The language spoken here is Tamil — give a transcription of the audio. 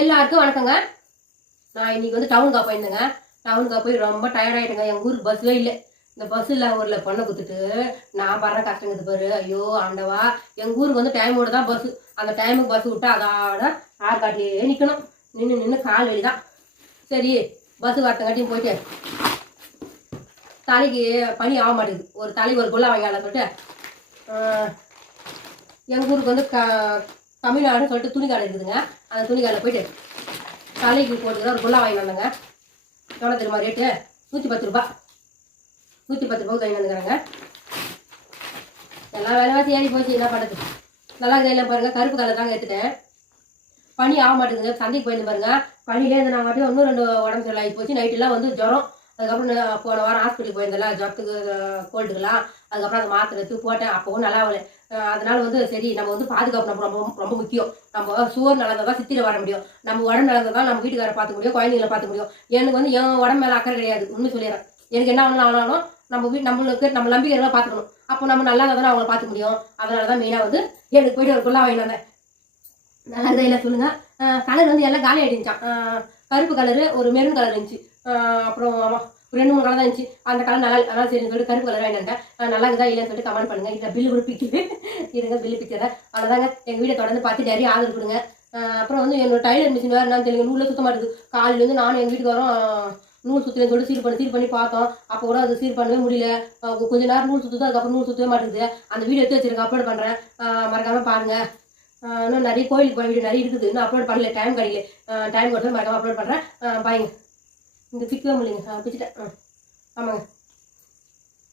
எல்லாருக்கும் வணக்கங்க. நான் இன்னைக்கு வந்து டவுனுக்கா போயிருந்தேங்க. டவுனுக்கா போய் ரொம்ப டயர்ட் ஆகிட்டேங்க எங்கள் ஊருக்கு பஸ்ஸே இல்லை. இந்த பஸ் இல்லாத ஊரில் பொண்ணை கொடுத்துட்டு நான் படுற கஷ்டங்கிறது பாரு. ஐயோ ஆண்டவா. எங்கள் ஊருக்கு வந்து டைமோட தான் பஸ்ஸு அந்த டைமுக்கு பஸ் விட்டா அதோட ஆற்காட்டிலே நிற்கணும் நின்று நின்று கால் வலி தான் சரி பஸ்ஸு வரத்தங்காட்டியும் போயிட்டு தலைக்கு பனி ஆக மாட்டேங்குது. ஒரு தலைக்கு ஒரு குள்ளா வாங்கிடலாம் சொல்லிட்டு எங்கள் ஊருக்கு வந்து க தமிழ்நாடுன்னு சொல்லிட்டு துணி கடை இருக்குதுங்க. அந்த துணி கடையில் போயிட்டு தலைக்கு போட்டுக்கிற ஒரு குல்லா வாங்கி வந்தேங்க. எவ்வளோ தெரியுமா ரேட்டு நூற்றி பத்து ரூபா நூற்றி பத்து ரூபாய்க்கு வாங்கி வந்துக்கிறாங்க எல்லாம் விலைவாசி ஏறி போச்சு என்ன பண்ணுறது நல்லா கையில் பாருங்கள் கருப்பு கலர் தாங்க எடுத்துட்டேன். பனி ஆக மாட்டேங்குது. சந்தைக்கு போயிருந்து பாருங்க. பனிலே இருந்து நான் மட்டும் இன்னும் ரெண்டு உடம்பு சரியில்லாகி போச்சு. நைட்டெல்லாம் வந்து ஜுரம். அதுக்கப்புறம் நான் போன வாரம் ஹாஸ்பிட்டலுக்கு போயிருந்தல ஜொத்துக்கு கோல்டுக்கெல்லாம். அதுக்கப்புறம் அதை மாத்திரை எடுத்து போட்டேன். அப்போவும் நல்லா ஆகலை அதனால வந்து சரி நம்ம வந்து பாதுகாப்பு நம்ம ரொம்ப ரொம்ப முக்கியம். நம்ம சுவர் நடந்ததான் தான் சித்திர வர முடியும். நம்ம உடம்பு நடந்ததான் தான் நம்ம வீட்டுக்கார பார்த்துக்க முடியும் குழந்தைங்களை பார்த்துக்க முடியும். எனக்கு வந்து என் உடம்பு மேலே அக்கறை கிடையாது ஒன்று சொல்லிடுறேன். எனக்கு என்ன ஒன்று ஆனாலும் நம்ம வீட்டு நம்மளுக்கு நம்ம நம்பிக்கைகளை பார்த்துக்கணும். அப்போ நம்ம நல்லா இருந்தால் அவங்கள பார்த்துக்க முடியும். அதனால தான் மெயினாக வந்து எனக்கு போயிட்டு ஒரு குள்ளா வாங்கிட்டு வந்தேன். நல்லா இருந்தா இல்லை சொல்லுங்கள் கலர் வந்து எல்லாம் காலி ஆகிடுச்சான் கருப்பு கலரு ஒரு மெரூன் கலர் இருந்துச்சு. அப்புறம் ஆமாம் ஒரு ரெண்டு மூணு கலர் தான் இருந்துச்சு. அந்த கலர் நல்லா நல்லா சரி சொல்லிட்டு கருப்பு கலர் வாங்கிட்டேன் நல்லா இருக்குதா இல்லைன்னு சொல்லிட்டு கமெண்ட் பண்ணுங்க. இல்லை பில்லு கூட பிக்குது இருங்க பில்லு பிக்கிறேன். அவ்வளோதாங்க எங்கள் வீடை தொடர்ந்து பார்த்து நிறைய ஆதரவு கொடுங்க. அப்புறம் வந்து என்னோட டைலர் மிஷின் வேறு நான் தெரியும் நூலில் சுத்த மாட்டுது காலையிலேருந்து நானும் எங்கள் வீட்டுக்கு வரோம். நூல் சுற்றுலன்னு சொல்லிட்டு சீர் பண்ணி சீர் பண்ணி பார்த்தோம். அப்போ கூட அது சீர் பண்ணவே முடியல. கொஞ்ச நேரம் நூல் சுற்றுது அதுக்கப்புறம் நூல் சுற்றவே மாட்டேங்குது. அந்த வீடியோ எடுத்து வச்சிருக்கேன். அப்லோட் பண்ணுறேன் மறக்காமல் பாருங்கள் இன்னும் நிறைய கோயிலுக்கு போய் வீடியோ நிறைய இருக்குது. இன்னும் அப்லோட் பண்ணல. டைம் கிடைக்கல. டைம் கொடுத்து மறக்காமல் அப்லோட் பண்ணுறேன் பாய்ங்க இந்த பிக்கவே முடியலைங்க பிச்சுட்டேன். ஆமாங்க.